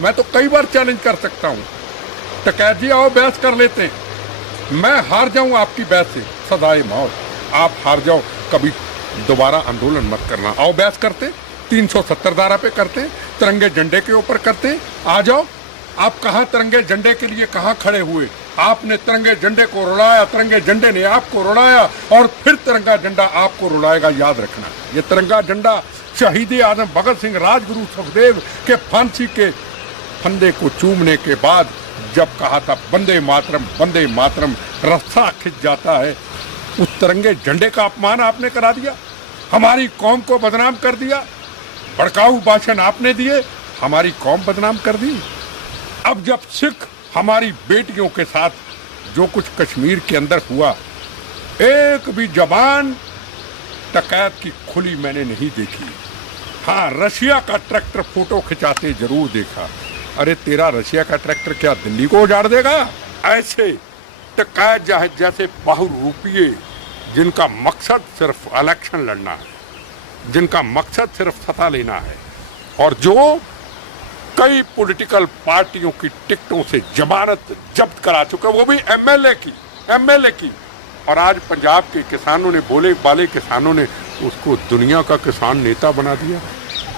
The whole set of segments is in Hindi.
मैं तो कई बार चैलेंज कर सकता हूँ, टकैत जी आओ बहस कर लेते हैं। मैं हार जाऊं आपकी बहस से सदाए मौत, आप हार जाओ, कभी दोबारा आंदोलन मत करना। आओ बहस करते, 370 धारा पे करते, तिरंगे झंडे के ऊपर करते। आ जाओ। आप कहाँ तिरंगे झंडे के लिए कहाँ खड़े हुए? आपने तिरंगे झंडे को रुलाया, तिरंगे झंडे ने आपको रुलाया और फिर तिरंगा झंडा आपको रुलाएगा। याद रखना, ये तिरंगा झंडा शहीद आजम भगत सिंह, राजगुरु सुखदेव के फांसी के फंदे को चूमने के बाद जब कहा था वंदे मातरम, रस्सा खिंच जाता है। उस तिरंगे झंडे का अपमान आपने करा दिया, हमारी कौम को बदनाम कर दिया, भड़काऊ भाषण आपने दिए, हमारी कौम बदनाम कर दी। अब जब सिख हमारी बेटियों के साथ जो कुछ कश्मीर के अंदर हुआ, एक भी जबान टकैत की खुली मैंने नहीं देखी। हाँ, रशिया का ट्रैक्टर फोटो खिंचाते जरूर देखा। अरे तेरा रशिया का ट्रैक्टर क्या दिल्ली को उजाड़ देगा? ऐसे टकैत जैसे बहुरूपिये जिनका मकसद सिर्फ इलेक्शन लड़ना है, जिनका मकसद सिर्फ सत्ता लेना है, और जो कई पॉलिटिकल पार्टियों की टिकटों से जमानत जब्त करा चुके, वो भी एमएलए की। और आज पंजाब के किसानों ने, भोले वाले किसानों ने उसको दुनिया का किसान नेता बना दिया।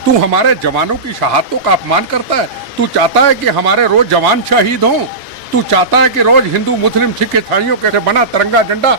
तू हमारे जवानों की शहादतों का अपमान करता है। तू चाहता है कि हमारे रोज जवान शहीद हों। तू चाहता है कि रोज हिंदू मुस्लिम सिख ईसाइयों के बना तिरंगा झंडा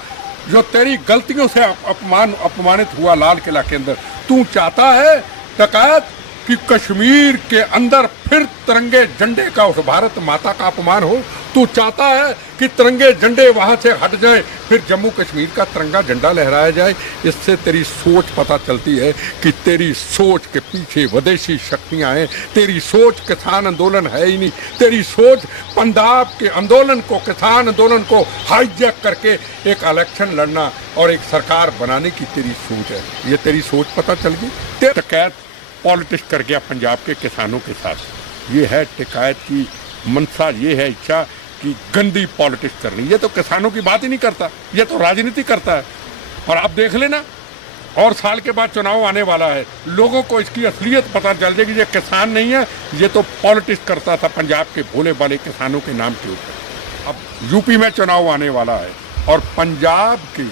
जो तेरी गलतियों से अपमानित हुआ लाल किला के अंदर, तू चाहता है टकैत कि कश्मीर के अंदर फिर तिरंगे झंडे का, उस भारत माता का अपमान हो। तू चाहता है कि तिरंगे झंडे वहां से हट जाए, फिर जम्मू कश्मीर का तिरंगा झंडा लहराया जाए। इससे तेरी सोच पता चलती है कि तेरी सोच के पीछे विदेशी शक्तियां हैं। तेरी सोच किसान आंदोलन है ही नहीं। तेरी सोच पंजाब के आंदोलन को, किसान आंदोलन को हाईजैक करके एक इलेक्शन लड़ना और एक सरकार बनाने की तेरी सोच है। ये तेरी सोच पता चल गई। टकैत पॉलिटिक्स कर गया पंजाब के किसानों के साथ। ये है टकैत की मनसा, ये है इच्छा कि गंदी पॉलिटिक्स करनी। ये तो किसानों की बात ही नहीं करता, ये तो राजनीति करता है। और आप देख लेना, और साल के बाद चुनाव आने वाला है, लोगों को इसकी असलियत पता चल जाएगी। ये किसान नहीं है, ये तो पॉलिटिक्स करता था पंजाब के भोले वाले किसानों के नाम के ऊपर। अब यूपी में चुनाव आने वाला है और पंजाब के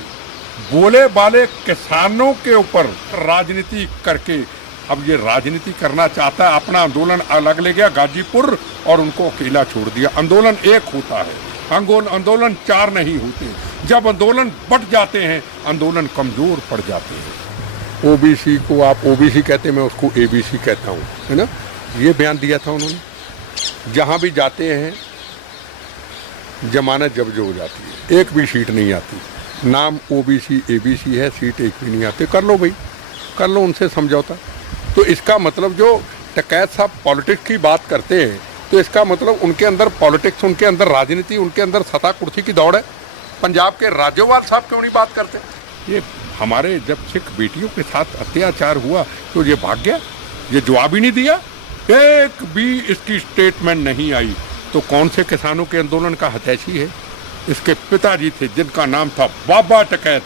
भोले वाले किसानों के ऊपर राजनीति करके अब ये राजनीति करना चाहता है। अपना आंदोलन अलग ले गया गाजीपुर और उनको अकेला छोड़ दिया। आंदोलन एक होता है, आंदोलन चार नहीं होते। जब आंदोलन बट जाते हैं, आंदोलन कमजोर पड़ जाते हैं। ओबीसी को आप ओबीसी कहते, मैं उसको एबीसी कहता हूँ, है ना। ये बयान दिया था उन्होंने। जहाँ भी जाते हैं जमानत जब्त हो जाती है, एक भी सीट नहीं आती। नाम ओबीसी एबीसी है, सीट एक भी नहीं आती। कर लो भाई, कर लो उनसे समझौता। तो इसका मतलब जो टकैत साहब पॉलिटिक्स की बात करते हैं, तो इसका मतलब उनके अंदर पॉलिटिक्स, उनके अंदर राजनीति, उनके अंदर सत्ता कुर्सी की दौड़ है। पंजाब के राज्यपाल साहब क्यों नहीं बात करते? ये हमारे जब सिख बेटियों के साथ अत्याचार हुआ तो ये भाग गया, ये जवाब ही नहीं दिया। एक भी इसकी स्टेटमेंट नहीं आई। तो कौन से किसानों के आंदोलन का हतैषी है? इसके पिताजी थे जिनका नाम था बाबा टकैत।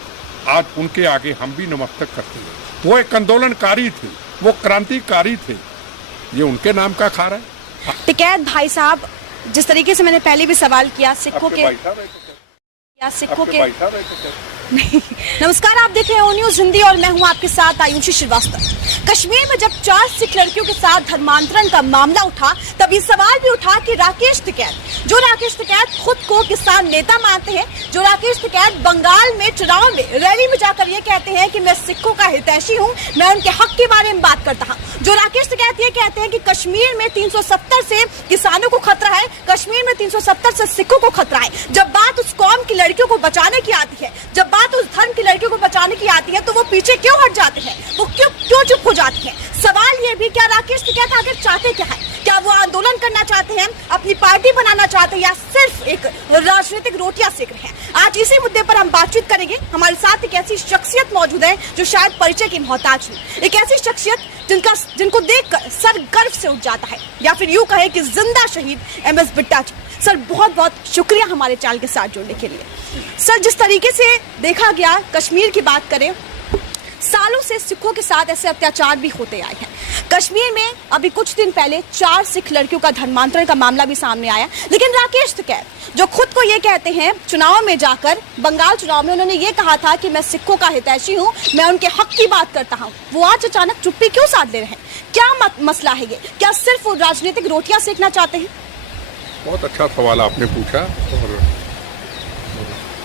आज उनके आगे हम भी नमस्तक करते हैं। वो एक आंदोलनकारी थे, वो क्रांतिकारी थे, ये उनके नाम का खा रहा है। टकैत भाई साहब, जिस तरीके से मैंने पहले भी सवाल किया, सिखों के नमस्कार, आप देख रहे हैं ओ न्यूज़ हिंदी और मैं हूं आपके साथ आयुषी श्रीवास्तव। कश्मीर में जब 4 सिख लड़कियों के साथ धर्मांतरण का मामला उठा, तब ये सवाल भी उठा कि राकेश टिकैत खुद को किसान नेता मानते हैं, जो राकेश टिकैत बंगाल में चुनाव में रैली में जाकर ये कहते हैं कि मैं सिखों का हितैषी हूँ, मैं उनके हक के बारे में बात करता हूँ। जो राकेश टिकैत ये कहते हैं कि कश्मीर में 370 से किसानों को खतरा है, कश्मीर में 370 से सिखों को खतरा है। जब बात उस कौम की लड़कियों को बचाने की आती है, जब बात उस धर्म की लड़कियों को बचाने की आती है, तो वो पीछे क्यों हट जाते हैं? वो क्यों चुप हो जाती है? सवाल ये भी, क्या राकेश टिकैत आखिर चाहते क्या है? क्या वो आंदोलन करना चाहते हैं, अपनी पार्टी बनाना चाहते हैं, या सिर्फ एक राजनीतिक रोटियां सेक रहे हैं? आज इसी मुद्दे पर हम बातचीत करेंगे। हमारे साथ एक ऐसी शख्सियत मौजूद है जो शायद परिचय की मोहताज हो, एक ऐसी शख्सियत जिनको देखकर सर गर्व से उठ जाता है, या फिर यूं कहे कि जिंदा शहीद एमएस बिट्टा जी। सर, बहुत बहुत शुक्रिया हमारे चैनल के साथ जुड़ने के लिए। सर, जिस तरीके से देखा गया, कश्मीर की बात करें, सालों से सिखों के साथ ऐसे अत्याचार भी होते आए हैं। कश्मीर में अभी कुछ दिन पहले 4 सिख लड़कियों का धर्मांतरण का मामला भी सामने आया, लेकिन राकेश टिकैत जो खुद को ये कहते हैं, चुनाव में जाकर बंगाल चुनाव में उन्होंने ये कहा था कि मैं सिखों का हितैषी हूं, मैं उनके हक की बात करता हूं, वो आज अचानक चुप्पी क्यों साध ले रहे हैं? क्या मसला है ये? क्या सिर्फ वो राजनीतिक रोटियां सेकना चाहते हैं? बहुत अच्छा सवाल आपने पूछा और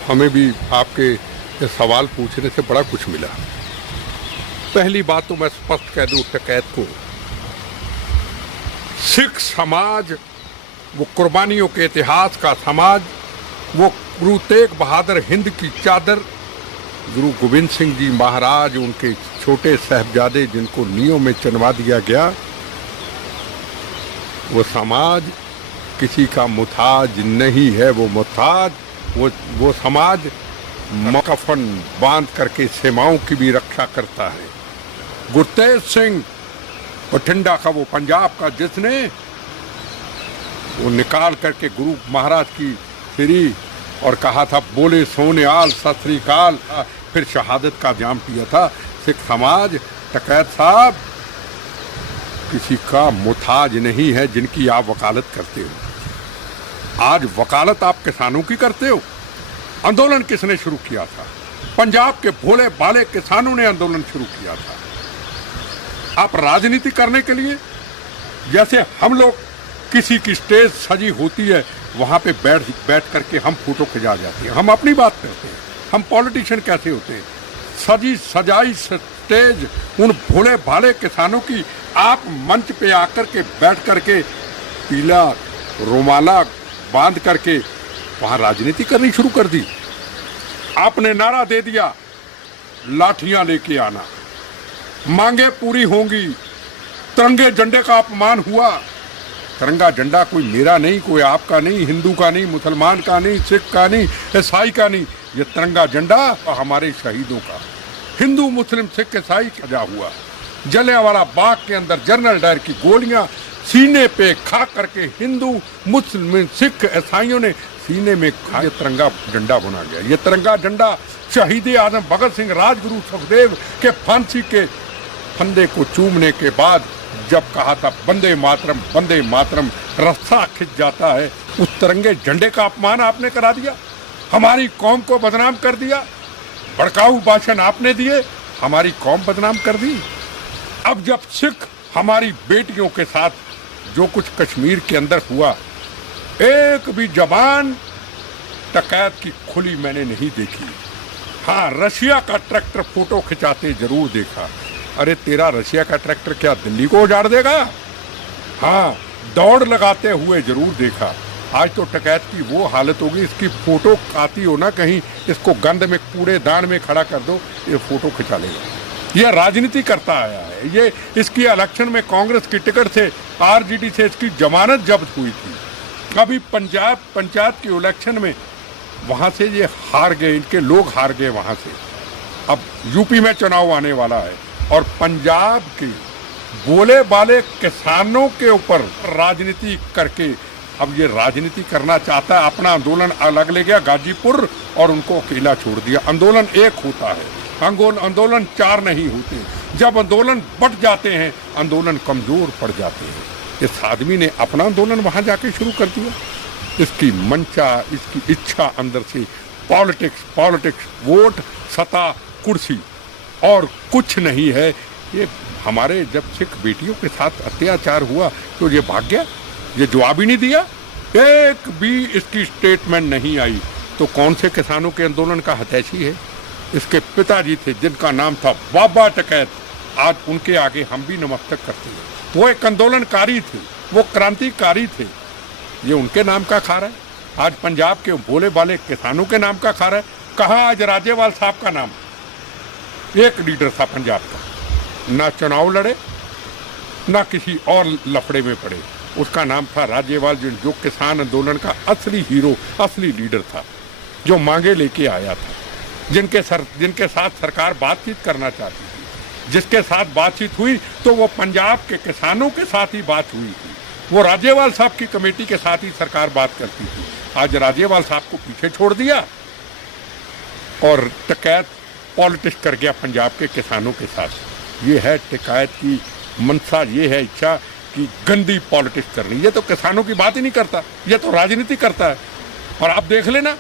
हमें भी आपके इस सवाल पूछने से बड़ा कुछ मिला। पहली बात तो मैं स्पष्ट कह दूं टिकैत को, सिख समाज वो कुर्बानियों के इतिहास का समाज, वो गुरु तेग बहादुर हिंद की चादर, गुरु गोविंद सिंह जी महाराज, उनके छोटे साहबजादे जिनको नींव में चुनवा दिया गया, वो समाज किसी का मुताज नहीं है। वो मुताज वो समाज कफन बांध करके सीमाओं की भी रक्षा करता है। गुरतेज सिंह बठिंडा का, वो पंजाब का, जिसने वो निकाल करके गुरु महाराज की सिरी और कहा था बोले सोनियाल सत श्री अकाल, फिर शहादत का जाम पिया था। सिख समाज टिकैत साहब किसी का मुताज नहीं है जिनकी आप वकालत करते हो। आज वकालत आप किसानों की करते हो। आंदोलन किसने शुरू किया था? पंजाब के भोले भाले किसानों ने आंदोलन शुरू किया था। आप राजनीति करने के लिए, जैसे हम लोग किसी की स्टेज सजी होती है वहां पे बैठ करके हम फोटो खिंचा जाते हैं, हम अपनी बात करते हैं। हम पॉलिटिशियन कैसे होते हैं? सजी सजाई स्टेज उन भोले भाले किसानों की आप मंच पे आकर के बैठ करके पीला रुमाला बांध करके वहां राजनीति करनी शुरू कर दी। आपने नारा दे दिया लाठियां लेके आना, मांगे पूरी होंगी, तिरंगे झंडे का अपमान हुआ। तिरंगा झंडा कोई मेरा नहीं, कोई आपका नहीं, हिंदू का नहीं, मुसलमान का नहीं, सिख का नहीं, ईसाई का नहीं, ये तिरंगा झंडा हमारे शहीदों का, हिंदू मुस्लिम सिख ईसाई सजा हुआ। जलियांवाला बाग के अंदर जनरल डायर की गोलियां सीने पे खा करके हिंदू मुस्लिम सिख ईसाइयों ने सीने में खा, ये तिरंगा झंडा बना गया। ये तिरंगा झंडा शहीद आजम भगत सिंह, राजगुरु सुखदेव के फांसी के फंदे को चूमने के बाद जब कहा था वंदे मातरम, रस्सा खिंच जाता है, उस तिरंगे झंडे का अपमान आपने करा दिया, हमारी कौम को बदनाम कर दिया, भड़काऊ भाषण आपने दिए, हमारी कौम बदनाम कर दी। अब जब सिख हमारी बेटियों के साथ जो कुछ कश्मीर के अंदर हुआ, एक भी जबान टिकैत की खुली मैंने नहीं देखी। हाँ, रशिया का ट्रैक्टर फोटो खिंचाते जरूर देखा। अरे तेरा रशिया का ट्रैक्टर क्या दिल्ली को उजाड़ देगा? हाँ, दौड़ लगाते हुए जरूर देखा। आज तो टिकैत की वो हालत होगी, इसकी फोटो आती हो ना कहीं, इसको गंद में कूड़ेदान में खड़ा कर दो, ये फोटो खिंचा लेगा। ये राजनीति करता आया है। ये इसकी इलेक्शन में कांग्रेस की टिकट से, आरजेडी से इसकी जमानत जब्त हुई थी। अभी पंचायत के इलेक्शन में वहां से ये हार गए, इनके लोग हार गए वहां से। अब यूपी में चुनाव आने वाला है और पंजाब के बोले बाले किसानों के ऊपर राजनीति करके अब ये राजनीति करना चाहता है। अपना आंदोलन अलग ले गया गाजीपुर और उनको अकेला छोड़ दिया। आंदोलन एक होता है, आंदोलन 4 नहीं होते। जब आंदोलन बढ़ जाते हैं, आंदोलन कमजोर पड़ जाते हैं। इस आदमी ने अपना आंदोलन वहां जाके शुरू कर दिया। इसकी मंशा, इसकी इच्छा अंदर से पॉलिटिक्स, वोट, सत्ता, कुर्सी और कुछ नहीं है। ये हमारे जब सिख बेटियों के साथ अत्याचार हुआ तो ये भाग गया, ये जवाब ही नहीं दिया, एक भी इसकी स्टेटमेंट नहीं आई। तो कौन से किसानों के आंदोलन का हितैषी है? इसके पिताजी थे जिनका नाम था बाबा टिकैत, आज उनके आगे हम भी नमस्तक करते हैं। वो एक आंदोलनकारी थे, वो क्रांतिकारी थे, ये उनके नाम का खा रहा है। आज पंजाब के भोले भाले किसानों के नाम का खा रहा है। कहाँ आज राज्यपाल साहब का नाम? एक लीडर था पंजाब का, ना चुनाव लड़े ना किसी और लफड़े में पड़े, उसका नाम था राज्यपाल, जो किसान आंदोलन का असली हीरो, असली लीडर था, जो मांगे लेके आया था, जिनके साथ सरकार बातचीत करना चाहती थी। जिसके साथ बातचीत हुई तो वो पंजाब के किसानों के साथ ही बात हुई थी। वो राज्यपाल साहब की कमेटी के साथ ही सरकार बात करती थी। आज राज्यपाल साहब को पीछे छोड़ दिया और टिकैत पॉलिटिक्स कर गया पंजाब के किसानों के साथ। ये है टिकैत की मनसा ये है इच्छा कि गंदी पॉलिटिक्स करनी। ये तो किसानों की बात ही नहीं करता, ये तो राजनीति करता है। और आप देख लेना,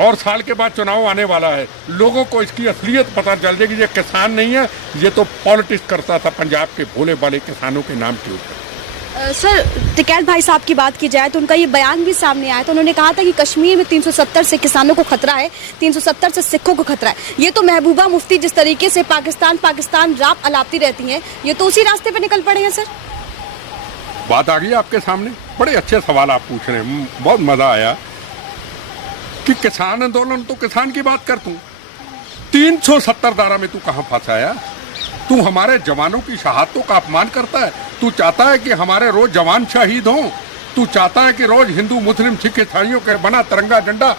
और साल के बाद चुनाव आने वाला है, लोगों को इसकी असलियत पता चल जाएगी। ये किसान नहीं है, ये तो पॉलिटिक्स करता था पंजाब के भोले भाले किसानों के नाम के ऊपर। सर, टिकैत भाई साहब की बात की जाए तो उनका ये बयान भी सामने आया था। उन्होंने कहा था कि कश्मीर में 370 से किसानों को खतरा है, 370 से सिखों को खतरा है। ये तो महबूबा मुफ्ती जिस तरीके से पाकिस्तान राप अलापती रहती हैं, ये तो उसी रास्ते पे निकल पड़े हैं। सर, बात आ गई आपके सामने, बड़े अच्छे सवाल आप पूछ रहे हैं, बहुत मजा आया कि किसान आंदोलन, तो किसान की बात कर तू 370 धारा में तू कहां फंसाया? तू हमारे जवानों की शहादतों का अपमान करता है। तू चाहता है कि हमारे रोज जवान शहीद हों। तू चाहता है कि रोज हिंदू मुस्लिम सिख ईसाइयों के बना तिरंगा झंडा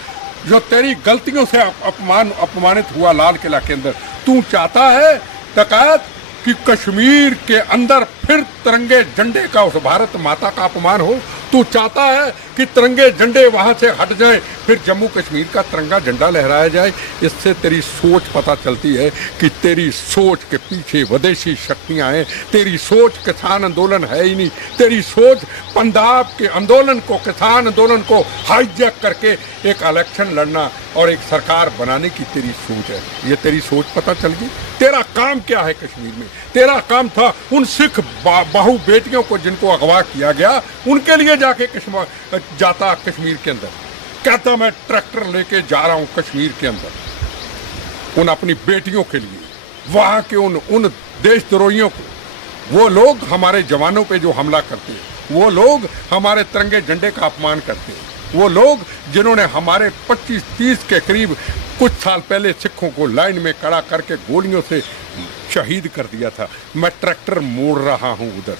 जो तेरी गलतियों से अपमानित हुआ लाल किला के अंदर, तू चाहता है तकायत कि कश्मीर के अंदर फिर तिरंगे झंडे का, उस भारत माता का अपमान हो। तू चाहता है कि तिरंगे झंडे वहां से हट जाए, फिर जम्मू कश्मीर का तिरंगा झंडा लहराया जाए। इससे तेरी सोच पता चलती है कि तेरी सोच के पीछे विदेशी शक्तियां हैं। तेरी सोच किसान आंदोलन है ही नहीं। तेरी सोच पंजाब के आंदोलन को, किसान आंदोलन को हाईजैक करके एक इलेक्शन लड़ना और एक सरकार बनाने की तेरी सोच है। ये तेरी सोच पता चल गई। तेरा काम क्या है कश्मीर में? तेरा काम था उन सिख बाहू बेटियों को जिनको अगवा किया गया, उनके लिए जाके जाता कश्मीर के अंदर, कहता मैं ट्रैक्टर लेके जा रहा हूं कश्मीर के अंदर उन अपनी बेटियों के लिए। वहां के उन देशद्रोहियों को, वो लोग हमारे जवानों पे जो हमला करते हैं, वो लोग हमारे तिरंगे झंडे का अपमान करते हैं, वो लोग जिन्होंने हमारे 25-30 के करीब कुछ साल पहले सिखों को लाइन में खड़ा करके गोलियों से शहीद कर दिया था। मैं ट्रैक्टर मोड़ रहा हूं उधर।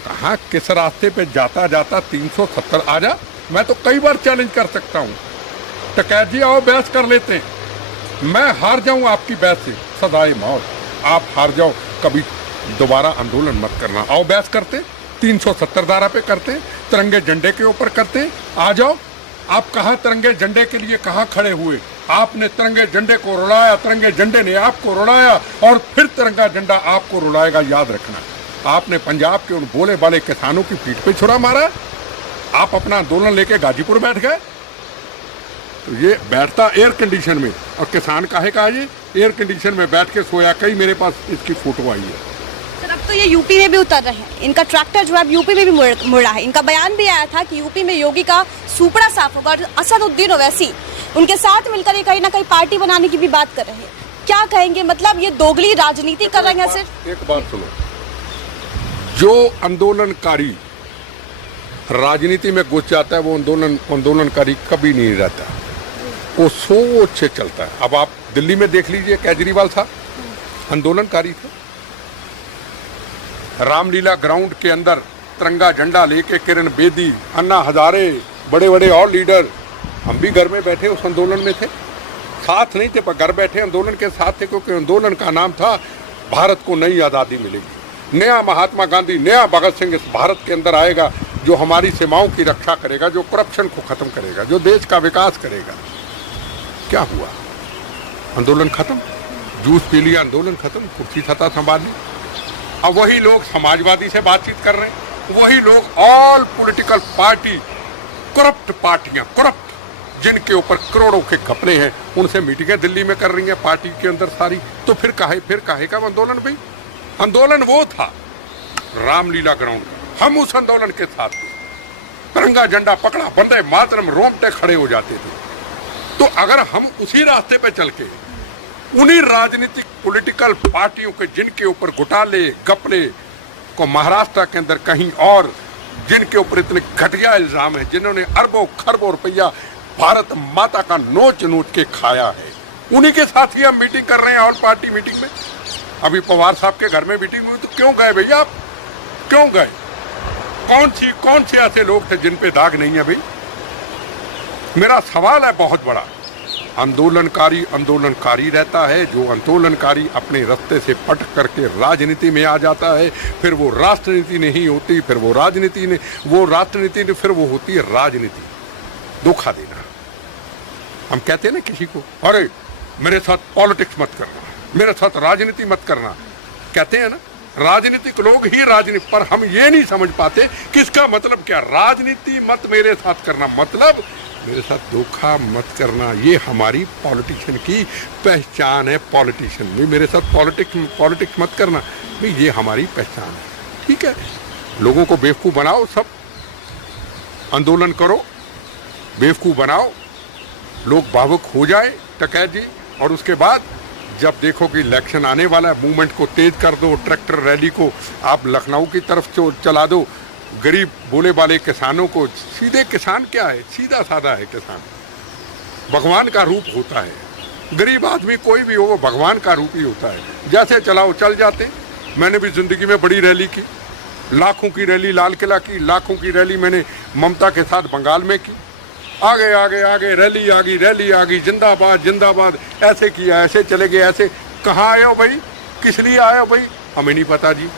कहाँ किस रास्ते पे जाता जाता 370 आ जा। मैं तो कई बार चैलेंज कर सकता हूं, टिकैत जी आओ बहस कर लेते हैं। मैं हार जाऊं आपकी बहस से, सदाए मौत। आप हार जाओ, कभी दोबारा आंदोलन मत करना। आओ बहस करते, 370 धारा पे करते, तिरंगे झंडे के ऊपर करते। आ जाओ। आप कहाँ तिरंगे झंडे के लिए कहाँ खड़े हुए? आपने तिरंगे झंडे को रुलाया, तिरंगे झंडे ने आपको रुलाया, और फिर तिरंगा झंडा आपको रुलाएगा, याद रखना। आपने पंजाब के उन भोले वाले किसानों की पीठ पे छुरा मारा। आप अपना आंदोलन लेके गाजीपुर बैठ गए। तो ये बैठता एयर कंडीशन में, और किसान काहे का ये एयर कंडीशन में बैठ के सोया। कई मेरे पास इसकी फोटो आई है। सर, अब तो ये यूपी में भी उतर रहे हैं। इनका ट्रैक्टर जो है यूपी में भी मुड़ रहा है। इनका बयान भी आया था कि यूपी में योगी का सुपड़ा साफ होगा, और असदुद्दीन ओवैसी उनके साथ मिलकर ये कहीं ना कहीं पार्टी बनाने की भी बात कर रहे हैं। क्या कहेंगे? मतलब ये दोगली राजनीति कर रहे हैं। सर, एक बात सुनो, जो आंदोलनकारी राजनीति में घुस जाता है वो आंदोलनकारी कभी नहीं रहता, वो सोच से चलता है। अब आप दिल्ली में देख लीजिए, केजरीवाल साहब आंदोलनकारी थे। रामलीला ग्राउंड के अंदर तिरंगा झंडा लेके किरण बेदी, अन्ना हजारे, बड़े बड़े और लीडर, हम भी घर में बैठे उस आंदोलन में थे। साथ नहीं थे पर घर बैठे आंदोलन के साथ थे, क्योंकि आंदोलन का नाम था भारत को नई आज़ादी मिलेगी, नया महात्मा गांधी, नया भगत सिंह इस भारत के अंदर आएगा, जो हमारी सीमाओं की रक्षा करेगा, जो करप्शन को खत्म करेगा, जो देश का विकास करेगा। क्या हुआ? आंदोलन खत्म, जूस पी लिया, आंदोलन खत्म, कुर्सी सत्ता संभाल ली। अब वही लोग समाजवादी से बातचीत कर रहे हैं, वही लोग ऑल पॉलिटिकल पार्टी, करप्ट पार्टियां, करप्ट जिनके ऊपर करोड़ों के घपले हैं, उनसे मीटिंगें दिल्ली में कर रही हैं पार्टी के अंदर सारी। तो फिर काहे का आंदोलन? भाई आंदोलन वो था रामलीला ग्राउंड, हम उस आंदोलन के साथ थे। तिरंगा झंडा पकड़ा, वंदे मातरम, रोंगटे खड़े हो जाते थे। तो अगर हम उसी रास्ते पे चल के उन्हीं राजनीतिक पॉलिटिकल पार्टियों के जिनके ऊपर घोटाले घपले को महाराष्ट्र के अंदर कहीं और, जिनके ऊपर इतने घटिया इल्जाम है, जिन्होंने अरबों खरबों रुपया भारत माता का नोच नोच के खाया है, उन्हीं के साथ ही हम मीटिंग कर रहे हैं। और पार्टी मीटिंग में अभी पवार साहब के घर में मीटिंग हुई, तो क्यों गए भैया आप? क्यों गए? कौन से ऐसे लोग थे जिन पे दाग नहीं है? भाई मेरा सवाल है बहुत बड़ा। आंदोलनकारी रहता है, जो आंदोलनकारी अपने रास्ते से पट करके राजनीति में आ जाता है, फिर वो राष्ट्रनीति नहीं होती, फिर वो राजनीति ने, वो राष्ट्रनीति ने, फिर वो होती है राजनीति, धोखा देना। हम कहते हैं ना किसी को, अरे मेरे साथ पॉलिटिक्स मत करना, मेरे साथ राजनीति मत करना, कहते हैं ना, राजनीतिक लोग ही राजनीति, पर हम ये नहीं समझ पाते कि इसका मतलब क्या। राजनीति मत मेरे साथ करना, मतलब मेरे साथ धोखा मत करना। ये हमारी पॉलिटिशियन की पहचान है। पॉलिटिशियन भी मेरे साथ पॉलिटिक्स मत करना भाई, ये हमारी पहचान है। ठीक है, लोगों को बेवकूफ़ बनाओ, सब आंदोलन करो, बेवकूफ़ बनाओ, लोग भावुक हो जाए टकैत जी, और उसके बाद जब देखो कि इलेक्शन आने वाला है, मूवमेंट को तेज कर दो, ट्रैक्टर रैली को आप लखनऊ की तरफ चला दो, गरीब भोले वाले किसानों को। सीधे किसान क्या है, सीधा साधा है किसान, भगवान का रूप होता है। गरीब आदमी कोई भी हो वो भगवान का रूप ही होता है। जैसे चलाओ चल जाते। मैंने भी जिंदगी में बड़ी रैली की, लाखों की रैली लाल किला की, लाखों की रैली मैंने ममता के साथ बंगाल में की। आगे आगे आगे रैली आ गई, जिंदाबाद जिंदाबाद, ऐसे किया, ऐसे चले गए, ऐसे। कहाँ आए हो भाई, किस लिए आए हो भाई, हमें नहीं पता जी।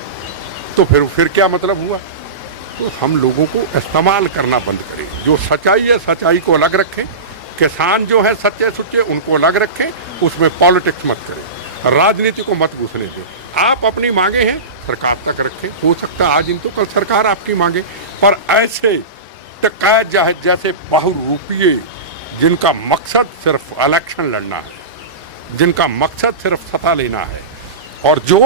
तो फिर क्या मतलब हुआ। तो हम लोगों को इस्तेमाल करना बंद करें। जो सच्चाई है सच्चाई को अलग रखें, किसान जो है सच्चे सुच्चे उनको अलग रखें, उसमें पॉलिटिक्स मत करें, राजनीति को मत घुसने दें। आप अपनी मांगे हैं सरकार तक रखें, हो सकता है आज नहीं तो कल सरकार आपकी मांगे, पर ऐसे टकैत जैसे बहुरूपिये जिनका मकसद सिर्फ इलेक्शन लड़ना है, जिनका मकसद सिर्फ सत्ता लेना है, और जो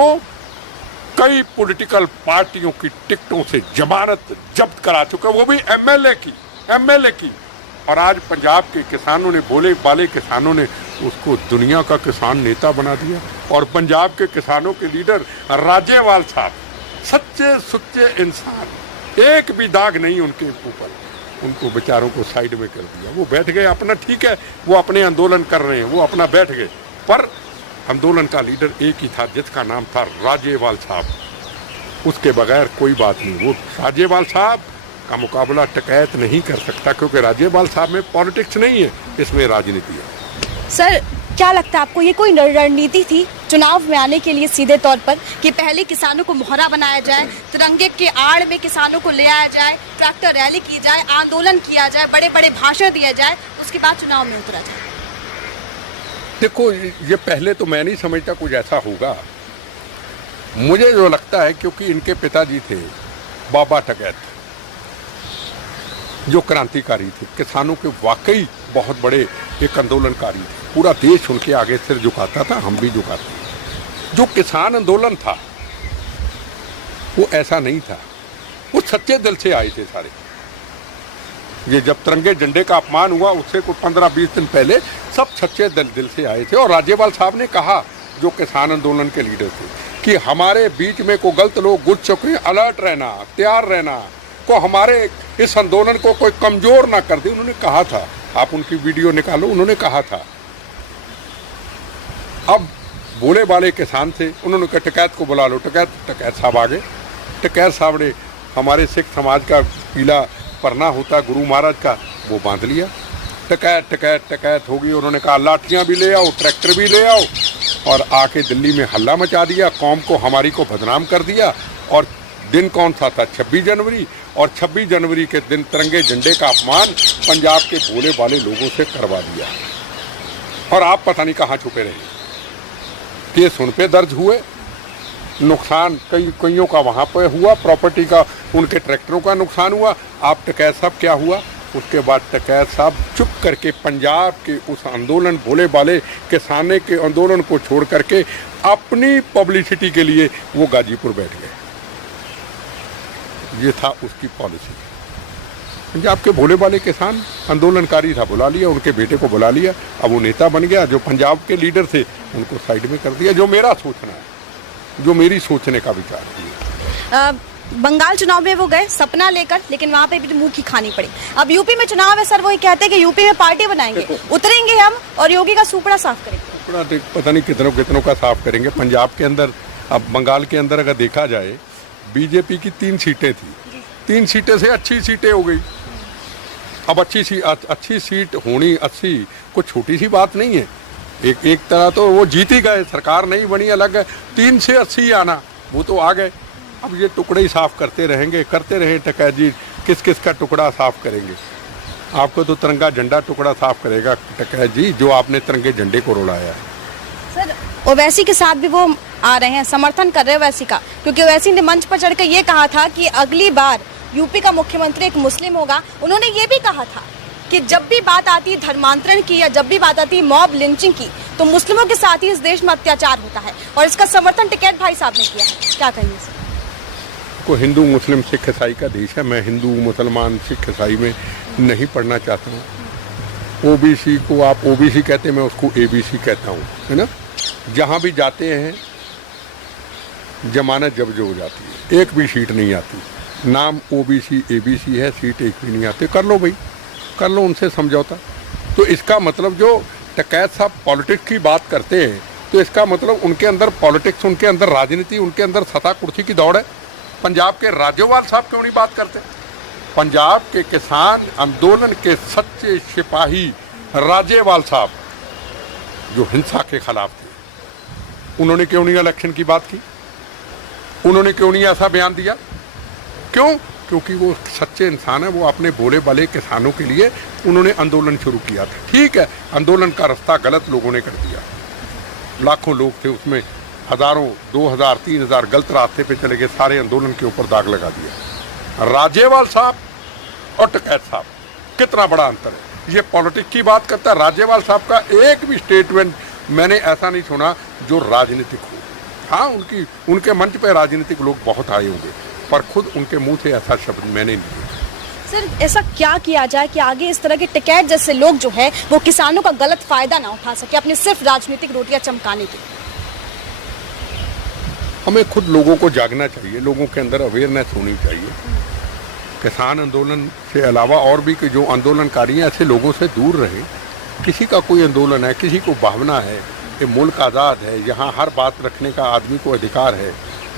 कई पॉलिटिकल पार्टियों की टिकटों से जमानत जब्त करा चुके, वो भी एमएलए की। और आज पंजाब के किसानों ने, भोले वाले किसानों ने उसको दुनिया का किसान नेता बना दिया। और पंजाब के किसानों के लीडर राज्यपाल साहब सच्चे सुच्चे इंसान, एक भी दाग नहीं उनके ऊपर, उनको बेचारों को साइड में कर दिया। वो बैठ गए अपना, ठीक है, वो अपने आंदोलन कर रहे हैं, वो अपना बैठ गए, पर आंदोलन का लीडर एक ही था जिसका नाम था राज्यपाल साहब। उसके बगैर कोई बात नहीं। वो राज्यपाल साहब का मुकाबला टकैत नहीं कर सकता, क्योंकि राज्यपाल साहब में पॉलिटिक्स नहीं है, इसमें राजनीति है। सर, क्या लगता है आपको ये कोई रणनीति थी चुनाव में आने के लिए सीधे तौर पर, कि पहले किसानों को मोहरा बनाया जाए, तिरंगे के आड़ में किसानों को ले आया जाए, ट्रैक्टर रैली की जाए, आंदोलन किया जाए, बड़े बड़े भाषण दिए जाए, उसके बाद चुनाव में उतरा जाए? देखो, ये पहले तो मैं नहीं समझता कुछ ऐसा होगा। मुझे जो लगता है, क्योंकि इनके पिताजी थे बाबा टकैत, जो क्रांतिकारी थे, किसानों के वाकई बहुत बड़े एक आंदोलनकारी थे। पूरा देश उनके आगे सिर झुकाता था, हम भी झुकाते। जो किसान आंदोलन था वो ऐसा नहीं था, वो सच्चे दिल से आए थे सारे। ये जब तिरंगे झंडे का अपमान हुआ उससे कुछ 15-20 दिन पहले सब सच्चे दिल से आए थे। और राज्यपाल साहब ने कहा, जो किसान आंदोलन के लीडर थे, कि हमारे बीच में को गलत लोग घुस चुके हैं, अलर्ट रहना, तैयार रहना, को हमारे इस आंदोलन को कोई कमजोर ना कर दे। उन्होंने कहा था, आप उनकी वीडियो निकालो, उन्होंने कहा था। अब भोले वाले किसान थे, उन्होंने कहा टकैत को बुला लो। टकैत साहब आ गए। टकैत साहब ने हमारे सिख समाज का पीला परना होता गुरु महाराज का, वो बांध लिया। टकैत हो गई। उन्होंने कहा लाठियाँ भी ले आओ, ट्रैक्टर भी ले आओ, और आके दिल्ली में हल्ला मचा दिया, कौम को हमारी को बदनाम कर दिया। और दिन कौन सा था, 26 जनवरी, और 26 जनवरी के दिन तिरंगे झंडे का अपमान पंजाब के भोले वाले लोगों से करवा दिया। और आप पता नहीं कहाँ छुपे रहे। केस उन पे दर्ज हुए, नुकसान कईयों का वहाँ पे हुआ, प्रॉपर्टी का, उनके ट्रैक्टरों का नुकसान हुआ। आप टकैत साहब क्या हुआ, उसके बाद टकैत साहब चुप करके पंजाब के उस आंदोलन, भोले वाले किसानों के आंदोलन को छोड़ करके अपनी पब्लिसिटी के लिए वो गाजीपुर बैठ गए। ये था उसकी पॉलिसी। पंजाब के भोले वाले किसान आंदोलनकारी था, बुला लिया, उनके बेटे को बुला लिया, अब वो नेता बन गया। जो पंजाब के लीडर थे उनको साइड में कर दिया। जो मेरा सोचना है, जो मेरी सोचने का विचार है। बंगाल चुनाव में वो गए सपना लेकर, लेकिन वहाँ पे भी मुंह की खानी पड़ी। अब यूपी में चुनाव है सर, वही कहते हैं कि यूपी में पार्टी बनाएंगे, उतरेंगे हम और योगी का सुपड़ा साफ करेंगे। पता नहीं कितनों का साफ करेंगे। पंजाब के अंदर, अब बंगाल के अंदर अगर देखा जाए, बीजेपी की 3 सीटें थी, 3 सीटें से अच्छी सीटें हो गई। अब अच्छी सीट होनी, 80 कुछ छोटी सी बात नहीं है। एक तरह तो वो जीत ही गए, सरकार नहीं बनी, अलग है। 3 से 80 आना, वो तो आ गए। अब ये टुकड़े ही साफ करते रहे टकैत जी। किस किस का टुकड़ा साफ करेंगे? आपको तो तिरंगा झंडा टुकड़ा साफ करेगा टकैत जी, जो आपने तिरंगे झंडे को रुलाया है। सर, ओवैसी के साथ भी वो आ रहे हैं, समर्थन कर रहे हैं ओवैसी का, क्योंकि ओवैसी ने मंच पर चढ़कर ये कहा था कि अगली बार यूपी का मुख्यमंत्री एक मुस्लिम होगा। उन्होंने ये भी कहा था कि जब भी बात आती है धर्मांतरण की या जब भी बात आती है मॉब लिंचिंग की, तो मुस्लिमों के साथ ही इस देश में अत्याचार होता है, और इसका समर्थन टिकैत भाई साहब ने किया है। क्या कहेंगे सर? को हिंदू मुस्लिम सिख ईसाई का देश है। मैं हिंदू मुसलमान सिख ईसाई में नहीं पढ़ना चाहता हूँ। ओबीसी को आप ओबीसी कहते हैं, मैं उसको एबीसी कहता हूँ, है ना। जहाँ भी जाते हैं जमानत जब्त हो जाती है, एक भी सीट नहीं आती। नाम ओबीसी एबीसी है, सीट एक भी नहीं आती। कर लो भाई, कर लो उनसे समझौता। तो इसका मतलब जो टिकैत साहब पॉलिटिक्स की बात करते हैं, तो इसका मतलब उनके अंदर पॉलिटिक्स, उनके अंदर राजनीति, उनके अंदर सत्ता कुर्सी की दौड़ है। पंजाब के राज्यपाल साहब क्यों नहीं बात करते? पंजाब के किसान आंदोलन के सच्चे सिपाही राज्यपाल साहब जो हिंसा के खिलाफ थे, उन्होंने क्यों नहीं इलेक्शन की बात की? उन्होंने क्यों नहीं ऐसा बयान दिया? क्यों? क्योंकि वो सच्चे इंसान है। वो अपने बोले वाले किसानों के लिए उन्होंने आंदोलन शुरू किया था। ठीक है, आंदोलन का रास्ता गलत लोगों ने कर दिया। लाखों लोग थे उसमें, हजारों, 2000 3000 गलत रास्ते पे चले गए, सारे आंदोलन के ऊपर दाग लगा दिया। राज्यपाल साहब और टिकैत साहब, कितना बड़ा अंतर है। ये पॉलिटिक्स की बात करता है। राज्यपाल साहब का एक भी स्टेटमेंट मैंने ऐसा नहीं सुना जो राजनीतिक हो। हाँ, उनके मंच पे राजनीतिक लोग बहुत आए होंगे, पर खुद उनके मुंह से ऐसा शब्द मैंने नहीं देखा। सर, ऐसा क्या किया जाए कि आगे इस तरह के टिकैत जैसे लोग जो है वो किसानों का गलत फायदा ना उठा सके अपनी सिर्फ राजनीतिक रोटियां चमकाने के? हमें खुद लोगों को जागना चाहिए, लोगों के अंदर अवेयरनेस होनी चाहिए। किसान आंदोलन से अलावा और भी कि जो आंदोलनकारी हैं, ऐसे लोगों से दूर रहे। किसी का कोई आंदोलन है, किसी को भावना है, ये मुल्क आज़ाद है, यहाँ हर बात रखने का आदमी को अधिकार है,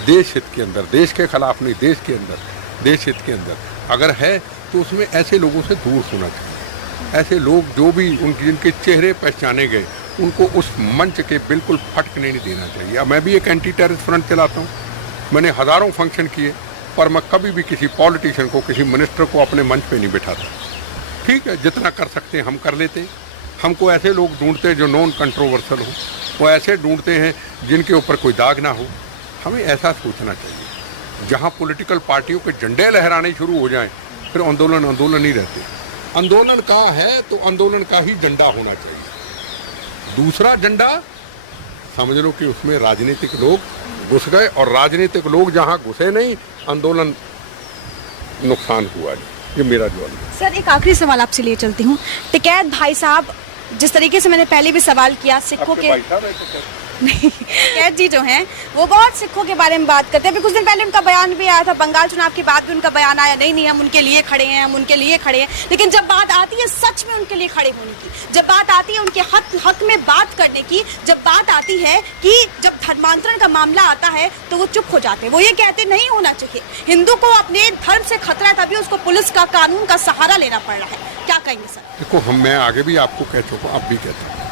देश हित के अंदर, देश के खिलाफ नहीं, देश के अंदर, देश हित के अंदर अगर है तो उसमें ऐसे लोगों से दूर होना चाहिए। ऐसे लोग जो भी उनके जिनके चेहरे पहचाने गए, उनको उस मंच के बिल्कुल फटकने नहीं देना चाहिए। मैं भी एक एंटी टेररिस्ट फ्रंट चलाता हूँ, मैंने हज़ारों फंक्शन किए, पर मैं कभी भी किसी पॉलिटिशियन को, किसी मिनिस्टर को अपने मंच पे नहीं बिठाता। ठीक है, जितना कर सकते हैं हम कर लेते हैं। हमको ऐसे लोग ढूंढते हैं जो नॉन कंट्रोवर्सल हो, वो ऐसे ढूंढते हैं जिनके ऊपर कोई दाग ना हो। हमें ऐसा सोचना चाहिए। जहाँ पॉलिटिकल पार्टियों के झंडे लहराने शुरू हो जाएं, फिर आंदोलन ही रहते। आंदोलन का है तो आंदोलन का ही झंडा होना चाहिए। दूसरा झंडा समझ लो कि उसमें राजनीतिक लोग घुस गए, और राजनीतिक लोग जहाँ घुसे नहीं, आंदोलन नुकसान हुआ नहीं। ये मेरा जवाब है। सर, एक आखिरी सवाल आपसे लिए चलती हूँ। टिकैत भाई साहब, जिस तरीके से मैंने पहले भी सवाल किया, सिखों के टिकैत जी जो हैं वो बहुत सिखों के बारे में बात करते हैं। अभी कुछ दिन पहले उनका बयान भी आया था, बंगाल चुनाव के बाद भी उनका बयान आया, नहीं हम उनके लिए खड़े हैं, हम उनके लिए खड़े हैं। लेकिन जब बात आती है सच में उनके लिए खड़े होने की, जब बात आती है उनके हक में बात करने की, जब बात आती है कि जब धर्मांतरण का मामला आता है, तो वो चुप हो जाते हैं। वो ये कहते नहीं होना चाहिए, हिंदू को अपने धर्म से खतरा है, तभी उसको पुलिस का, कानून का सहारा लेना पड़ रहा है। क्या कहेंगे सर? देखो, मैं आगे भी आपको कह चुका, अब भी कहता हूँ,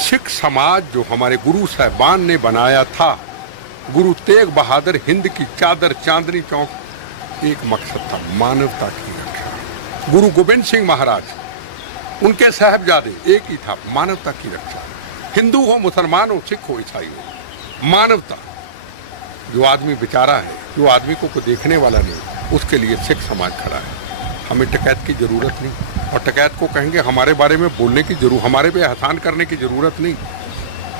सिख समाज जो हमारे गुरु साहिबान ने बनाया था, गुरु तेग बहादुर हिंद की चादर चांदनी चौक, एक मकसद था, मानवता की रक्षा। गुरु गोविंद सिंह महाराज, उनके साहबजादे एक ही था, मानवता की रक्षा। हिंदू हो, मुसलमान हो, सिख हो, ईसाई हो, मानवता। जो आदमी बेचारा है, जो आदमी को देखने वाला नहीं, उसके लिए सिख समाज खड़ा है। हमें टिकैत की ज़रूरत नहीं, और टिकैत को कहेंगे हमारे बारे में बोलने की जरूरत, हमारे पे एहसान करने की ज़रूरत नहीं।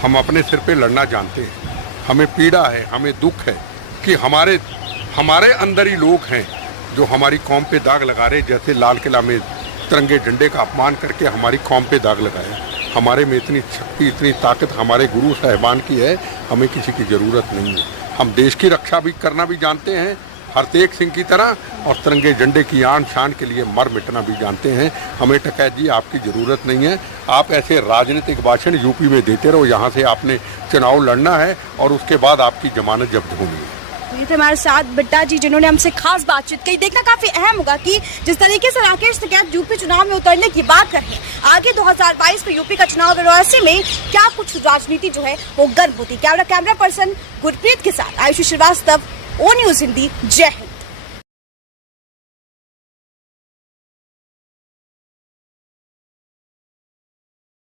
हम अपने सिर पे लड़ना जानते हैं। हमें पीड़ा है, हमें दुख है कि हमारे अंदर ही लोग हैं जो हमारी कौम पे दाग लगा रहे। जैसे लाल किला में तिरंगे झंडे का अपमान करके हमारी कौम पे दाग लगाए। हमारे में इतनी शक्ति, इतनी ताकत हमारे गुरु साहिबान की है, हमें किसी की ज़रूरत नहीं है। हम देश की रक्षा भी करना भी जानते हैं, हरतेग सिंह की तरह, और तिरंगे झंडे की आन शान के लिए मर मिटना भी जानते हैं। हमें टिकैत जी आपकी ज़रूरत नहीं है। आप ऐसे राजनीतिक भाषण यूपी में देते रहो, यहाँ से आपने चुनाव लड़ना है और उसके बाद आपकी जमानत जब्त होनी है। ये थे हमारे साथ बिट्टा जी, जिन्होंने हमसे खास बातचीत की। देखना काफी अहम होगा कि जिस तरीके से राकेश टिकैत यूपी चुनाव में उतरने की बात कर रहे हैं, आगे 2022 में यूपी का चुनाव है, ऐसे में क्या कुछ राजनीति जो है वो गर्म होती। कैमरा पर्सन गुरप्रीत के साथ आयुषी श्रीवास्तव, ओ न्यूज़ हिंदी। जय हिंद।